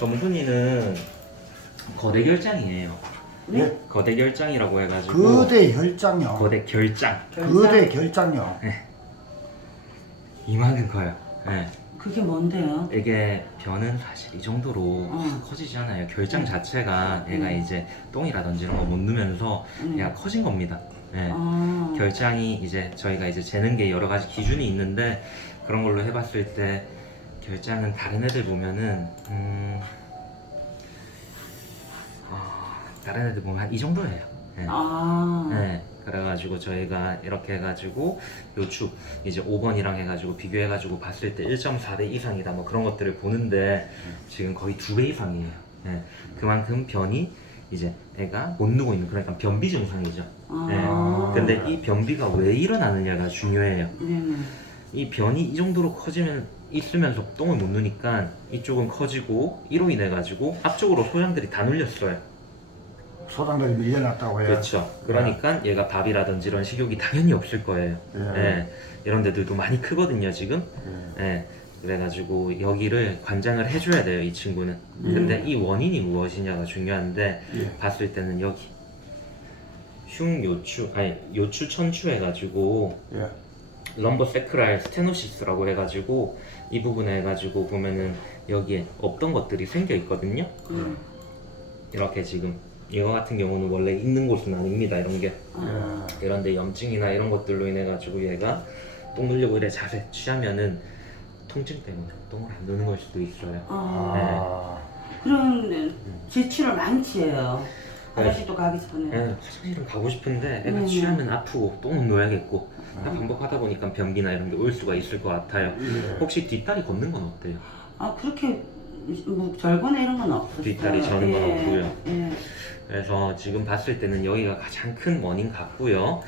정순이는 거대 결장이에요. 네? 거대 결장이라고 해가지고 거대 혈장요. 거대 결장. 거대 결장요. 이만큼 커요. 네. 그게 뭔데요? 이게 변은 사실 이 정도로 커지지 않아요. 결장 자체가 얘가 이제 똥이라든지 이런 거 못 누면서 얘가 커진 겁니다. 네. 결장이 이제 저희가 이제 재는 게 여러 가지 기준이 있는데 그런 걸로 해봤을 때 결장은 다른 애들 보면은 다른 애들 보면 한 이 정도예요. 네. 네. 그래가지고 저희가 이렇게 해가지고 요축 이제 5번이랑 해가지고 비교해가지고 봤을 때 1.4배 이상이다 뭐 그런 것들을 보는데 지금 거의 2배 이상이에요. 네. 그만큼 변이 이제 애가 못 누고 있는 그러니까 변비 증상이죠. 네. 근데 이 변비가 왜 일어나느냐가 중요해요. 이 변이 이 정도로 커지면 있으면서 똥을 못 누니까 이쪽은 커지고 이로 인해 가지고 앞쪽으로 소장들이 다 눌렸어요. 소장들이 밀려났다고 해요. 그렇죠. 그러니까 얘가 밥이라든지 이런 식욕이 당연히 없을 거예요. 예. 이런 데들도 많이 크거든요 지금. 예. 그래가지고 여기를 관장을 해줘야 돼요 이 친구는. 근데 이 원인이 무엇이냐가 중요한데 봤을 때는 여기 흉요추 아니 요추 천추 해가지고 럼버세크랄 스테노시스라고 해가지고 이 부분에 해가지고 보면은 여기에 없던 것들이 생겨 있거든요. 이렇게 지금 이거 같은 경우는 원래 있는 곳은 아닙니다. 이런 게 이런데 염증이나 이런 것들로 인해 가지고 얘가 똥 누려고 이래 자세 취하면은 통증 때문에 똥을 안 누는 걸 수도 있어요. 그럼 제출을 많이 취해요. 화장실도 가기 전에. 네, 화장실은 가고 싶은데 애가 취하면 아프고 똥은 놓아야겠고 반복하다 보니까 변기나 이런 게 올 수가 있을 것 같아요. 혹시 뒷다리 걷는 건 어때요? 그렇게 뭐 절거나 이런 건 없었어요. 뒷다리 저는 건 없고요. 그래서 지금 봤을 때는 여기가 가장 큰 원인 같고요.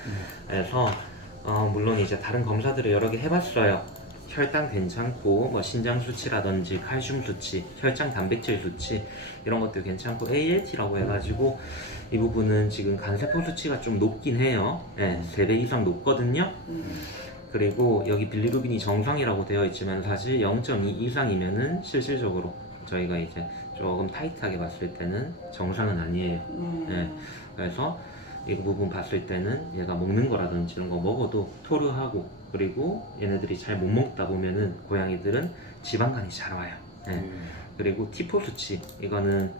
그래서 물론 이제 다른 검사들을 여러 개 해봤어요. 혈당 괜찮고 뭐 신장 수치라든지 칼슘 수치, 혈장 단백질 수치 이런 것도 괜찮고 ALT라고 해가지고 이 부분은 지금 간세포 수치가 좀 높긴 해요. 네, 3배 이상 높거든요. 그리고 여기 빌리루빈이 정상이라고 되어 있지만 사실 0.2 이상이면은 실질적으로 저희가 이제 조금 타이트하게 봤을 때는 정상은 아니에요. 네, 그래서 이 부분 봤을 때는 얘가 먹는 거라든지 이런 거 먹어도 토르하고 그리고 얘네들이 잘 못 먹다 보면은 고양이들은 지방간이 잘 와요. 네. 그리고 T4 수치 이거는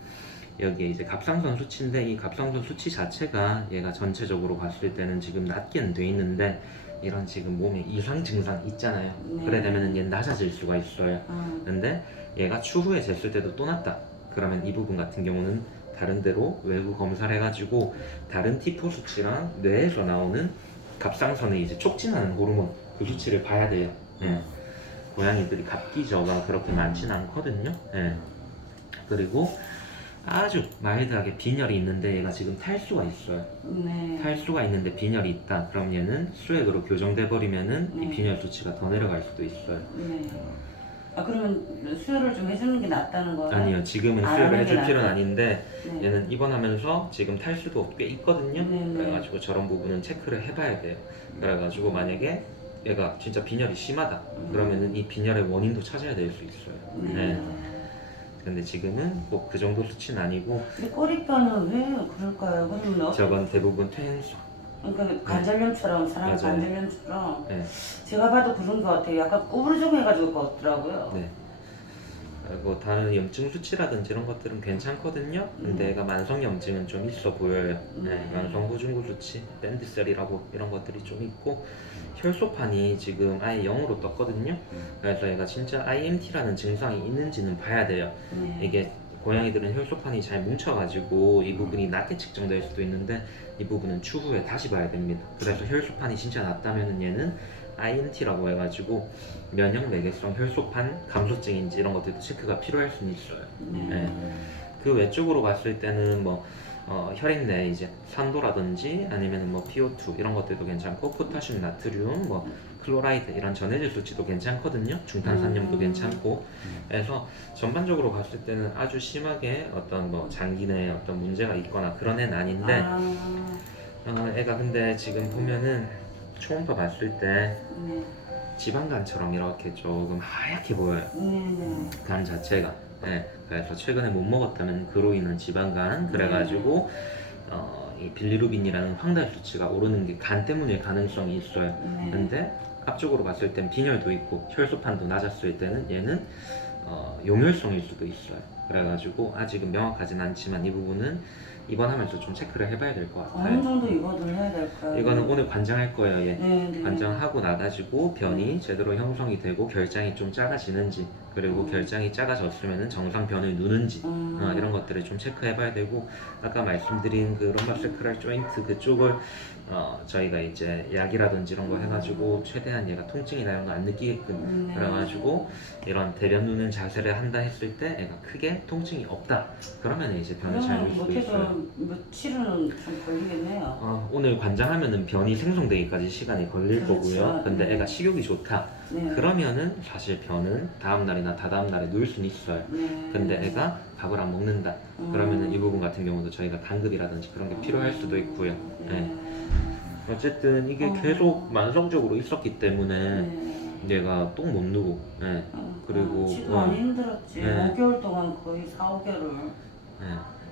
여기에 이제 갑상선 수치인데 이 갑상선 수치 자체가 얘가 전체적으로 봤을 때는 지금 낮게는 돼 있는데 이런 지금 몸에 이상 증상 있잖아요. 그래 되면은 얘는 낮아질 수가 있어요. 근데 얘가 추후에 쟀을 때도 또 낮다. 그러면 이 부분 같은 경우는 다른 데로 외부 검사를 해가지고 다른 T4 수치랑 뇌에서 나오는 갑상선에 이제 촉진하는 호르몬 그 수치를 봐야 돼요. 고양이들이 갑기저가 그렇게 많지는 않거든요. 그리고 아주 마일드하게 빈혈이 있는데 얘가 지금 탈수가 있어요. 탈수가 있는데 빈혈이 있다. 그럼 얘는 수액으로 교정돼 버리면은 이 빈혈 수치가 더 내려갈 수도 있어요. 그러면 수혈을 좀 해주는 게 낫다는 거예요? 아니요, 지금은 수혈을 해줄 필요는 아닌데 네. 얘는 입원하면서 지금 탈수도 꽤 있거든요. 네. 그래가지고 저런 부분은 체크를 해봐야 돼요. 그래가지고 만약에 얘가 진짜 빈혈이 심하다 그러면은 이 빈혈의 원인도 찾아야 될 수 있어요. 근데 지금은 꼭 그 정도 수치는 아니고 근데 꼬리뼈는 왜 그럴까요? 그러면 저건 대부분 퇴행성. 그러니까 관절염처럼 사람 맞아요. 관절염처럼 네. 제가 봐도 그런 것 같아요. 약간 꼬부러져해가지고 걷더라고요. 네. 그리고 다른 염증 수치라든지 이런 것들은 괜찮거든요. 근데 얘가 만성 염증은 좀 있어 보여요. 만성 호중구 수치, 밴드셀이라고 이런 것들이 좀 있고 혈소판이 지금 아예 0으로 떴거든요. 그래서 얘가 진짜 IMT라는 증상이 있는지는 봐야 돼요. 이게 고양이들은 혈소판이 잘 뭉쳐가지고 이 부분이 낮게 측정될 수도 있는데 이 부분은 추후에 다시 봐야 됩니다. 그래서 혈소판이 진짜 낮다면은 얘는 IMT라고 해가지고 면역 매개성 혈소판 감소증인지 이런 것들도 체크가 필요할 수는 있어요. 그 외적으로 봤을 때는 뭐 혈액 내 이제 산도라든지 아니면 뭐 PO2 이런 것들도 괜찮고 포타슘, 나트륨, 뭐 클로라이드 이런 전해질 수치도 괜찮거든요. 중탄산염도 괜찮고 그래서 전반적으로 봤을 때는 아주 심하게 어떤 뭐 장기 내에 어떤 문제가 있거나 그런 애는 아닌데 애가 근데 지금 보면은 초음파 봤을 때 지방간처럼 이렇게 조금 하얗게 보여요. 간 자체가. 예, 그래서 최근에 못 먹었다면 그로 인한 지방간 그래가지고 이 빌리루빈이라는 황달 수치가 오르는 게 간 때문일 가능성이 있어요. 네. 근데 앞쪽으로 봤을 땐 빈혈도 있고 혈소판도 낮았을 때는 얘는 용혈성일 수도 있어요. 그래가지고 아직은 명확하진 않지만 이 부분은 입원하면서 좀 체크를 해봐야 될 것 어느 같아요. 정도 입원을 해야 될까요? 이거는 오늘 관장할 거예요. 얘. 네, 네. 관장하고 나가지고 변이 제대로 형성이 되고 결장이 좀 작아지는지 그리고 결장이 작아졌으면 정상 변을 누는지 이런 것들을 좀 체크해봐야 되고 아까 말씀드린 그 럼바세크랄 조인트 그쪽을 저희가 이제 약이라든지 이런 거 해가지고 최대한 얘가 통증이나 이런 거 안 느끼게끔 그래가지고 이런 대련 누는 자세를 한다 했을 때 애가 크게 통증이 없다 그러면 이제 변을 잘 그러면 누를 수도 못해도 있어요. 며칠은 좀 걸리겠네요. 오늘 관장하면은 변이 생성되기까지 시간이 걸릴 그렇죠. 거고요. 근데 네. 애가 식욕이 좋다. 네. 그러면은 사실 변은 다음 날이나 다다음 날에 누울 수는 있어요. 네. 근데 애가 밥을 안 먹는다. 그러면은 이 부분 같은 경우도 저희가 당급이라든지 그런 게 필요할 수도 있고요. 네. 어쨌든 이게 계속 만성적으로 있었기 때문에 얘가 똥 못 누고, 예. 그리고 지금 많이 힘들었지. 네. 5개월 동안 거의 4, 5개월을. 예.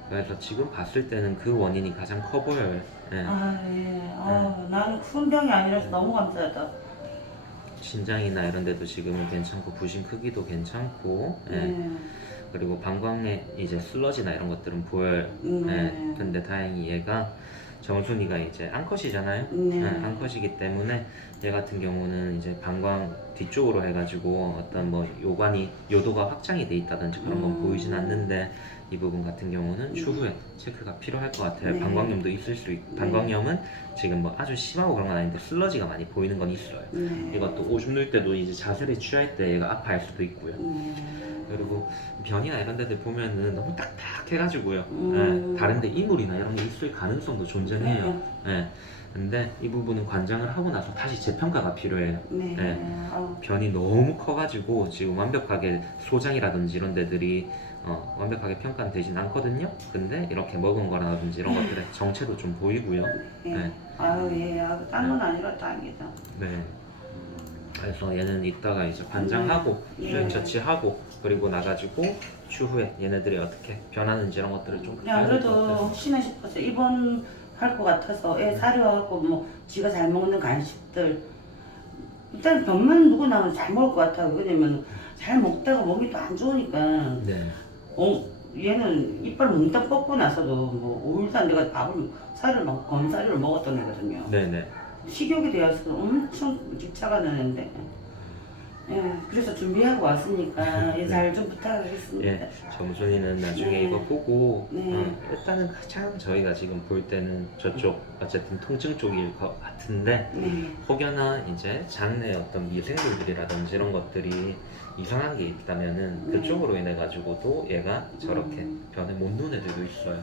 그래서 지금 봤을 때는 그 원인이 가장 커 보여요. 예. 아, 예. 나는 큰 병이 아니라서 너무 감사하다. 신장이나 이런 데도 지금은 괜찮고 부신 크기도 괜찮고 예. 네. 그리고 방광에 이제 슬러지나 이런 것들은 보여요. 네. 예. 근데 다행히 얘가 정순이가 이제 암컷이잖아요. 네. 예, 암컷이기 때문에 얘 같은 경우는 이제 방광 뒤쪽으로 해가지고 어떤 뭐 요도가 확장이 돼 있다든지 그런 건 보이진 않는데 이 부분 같은 경우는 추후에 체크가 필요할 것 같아요. 네. 방광염도 있을 수 있고 방광염은 지금 뭐 아주 심하고 그런 건 아닌데 슬러지가 많이 보이는 건 있어요. 네. 이것도 오줌 눌 때도 이제 자세를 취할 때 얘가 아파할 수도 있고요. 그리고 변이나 이런 데들 보면은 너무 딱딱해가지고요. 예, 다른데 이물이나 이런 게 있을 가능성도 존재해요. 예. 근데 이 부분은 관장을 하고 나서 다시 재평가가 필요해요. 네. 예. 변이 너무 커가지고 지금 완벽하게 소장이라든지 이런 데들이 완벽하게 평가는 되진 않거든요. 근데 이렇게 먹은 거라든지 이런 것들의 정체도 좀 보이고요. 네. 아유, 예. 딴 건 아니라 다행이다. 네. 그래서 얘는 이따가 이제 관장하고 수액 처치하고 그리고 나가지고 추후에 얘네들이 어떻게 변하는지 이런 것들을 좀 그냥 봐야 될것 그래도 같아요. 혹시나 싶어서 입원할 것 같아서 애 사려갖고 뭐 지가 잘 먹는 간식들 일단 병만 누구 나면 잘 먹을 것 같아요. 왜냐면 잘 먹다가 몸이 또 안 좋으니까 네. 얘는 이빨 몽땅 뻗고 나서도 뭐 5일도 안 돼가 검사료를 먹었던 애거든요. 네네. 식욕에 대해서 엄청 집착하는 애인데 예, 그래서 준비하고 왔으니까 잘 좀 부탁하겠습니다. 예, 정순이는 나중에 네. 이거 보고 네. 일단은 가장 저희가 지금 볼 때는 저쪽 어쨌든 통증 쪽일 것 같은데 네. 혹여나 이제 장내 어떤 미생물들이라든지 이런 것들이 이상한 게 있다면은 그쪽으로 인해 가지고도 얘가 저렇게 변을 못 누는 애들도 있어요.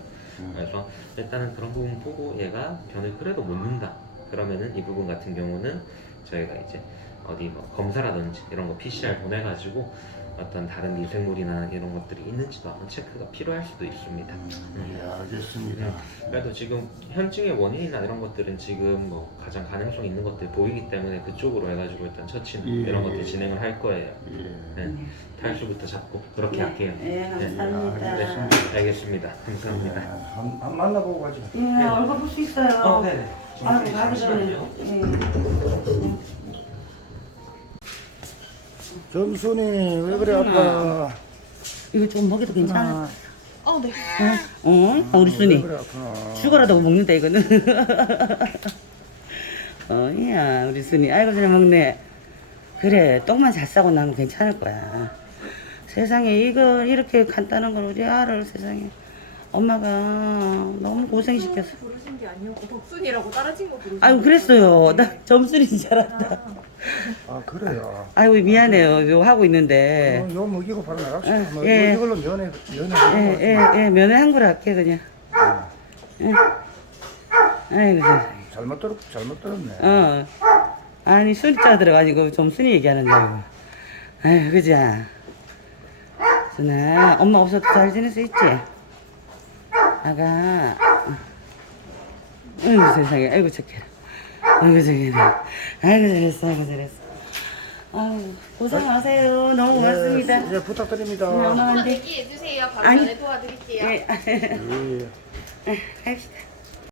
그래서 일단은 그런 부분 보고 얘가 변을 그래도 못 눈다. 그러면은 이 부분 같은 경우는 저희가 이제 어디 뭐 검사라든지 이런 거 PCR 보내가지고 어떤 다른 미생물이나 이런 것들이 있는지도 한번 체크가 필요할 수도 있습니다. 예, 알겠습니다. 그래도 지금 현증의 원인이나 이런 것들은 지금 뭐 가장 가능성 있는 것들 보이기 때문에 그쪽으로 해가지고 일단 처치나 예, 이런 것들 예. 진행을 할 거예요. 예. 네. 탈수부터 잡고 그렇게 할게요. 예, 감사합니다. 네, 알겠습니다. 감사합니다. 한 만나보고 가자. 예, 얼굴 볼 수 있어요. 네네. 아유, 가기 전에. 예. 점순이 왜 그래 아빠? 이거 좀 먹여도 괜찮아? 네. 우리 순이. 왜 그래 아빠? 죽어라도 먹는다, 이거는. 이야, 우리 순이. 아이고, 잘 먹네. 그래, 똥만 잘 싸고 나면 괜찮을 거야. 세상에, 이거, 이렇게 간단한 걸 어디 알아, 세상에. 엄마가 너무 고생시켰어. 부르신 게 아니었고 덕순이라고 다른 친구 부르신 아이고, 그랬어요. 나 점순인 줄 알았다. 아 그래요. 아이고, 미안해요. 요 하고 있는데. 요 먹이고 바로 나갑시다. 뭐 예. 이걸로 면회 예, 면회 한 그릇 할게, 그냥. 예. 아이고, 잘못 들었네. 아니, 순자 들어가지고 좀 순이 얘기하는데. 아유, 그자. 순아, 엄마 없어도 잘 지낼 수 있지? 아가. 아이고, 세상에. 아이고, 착해. 아이고, 착해. 아이고, 잘했어. 아이고, 잘했어. 아유, 고생하세요. 너무 고맙습니다. 예, 부탁드립니다. 어머한테. 얘기해 주세요. 바로 아니. 안에 도와드릴게요. 예. 예. 갑시다.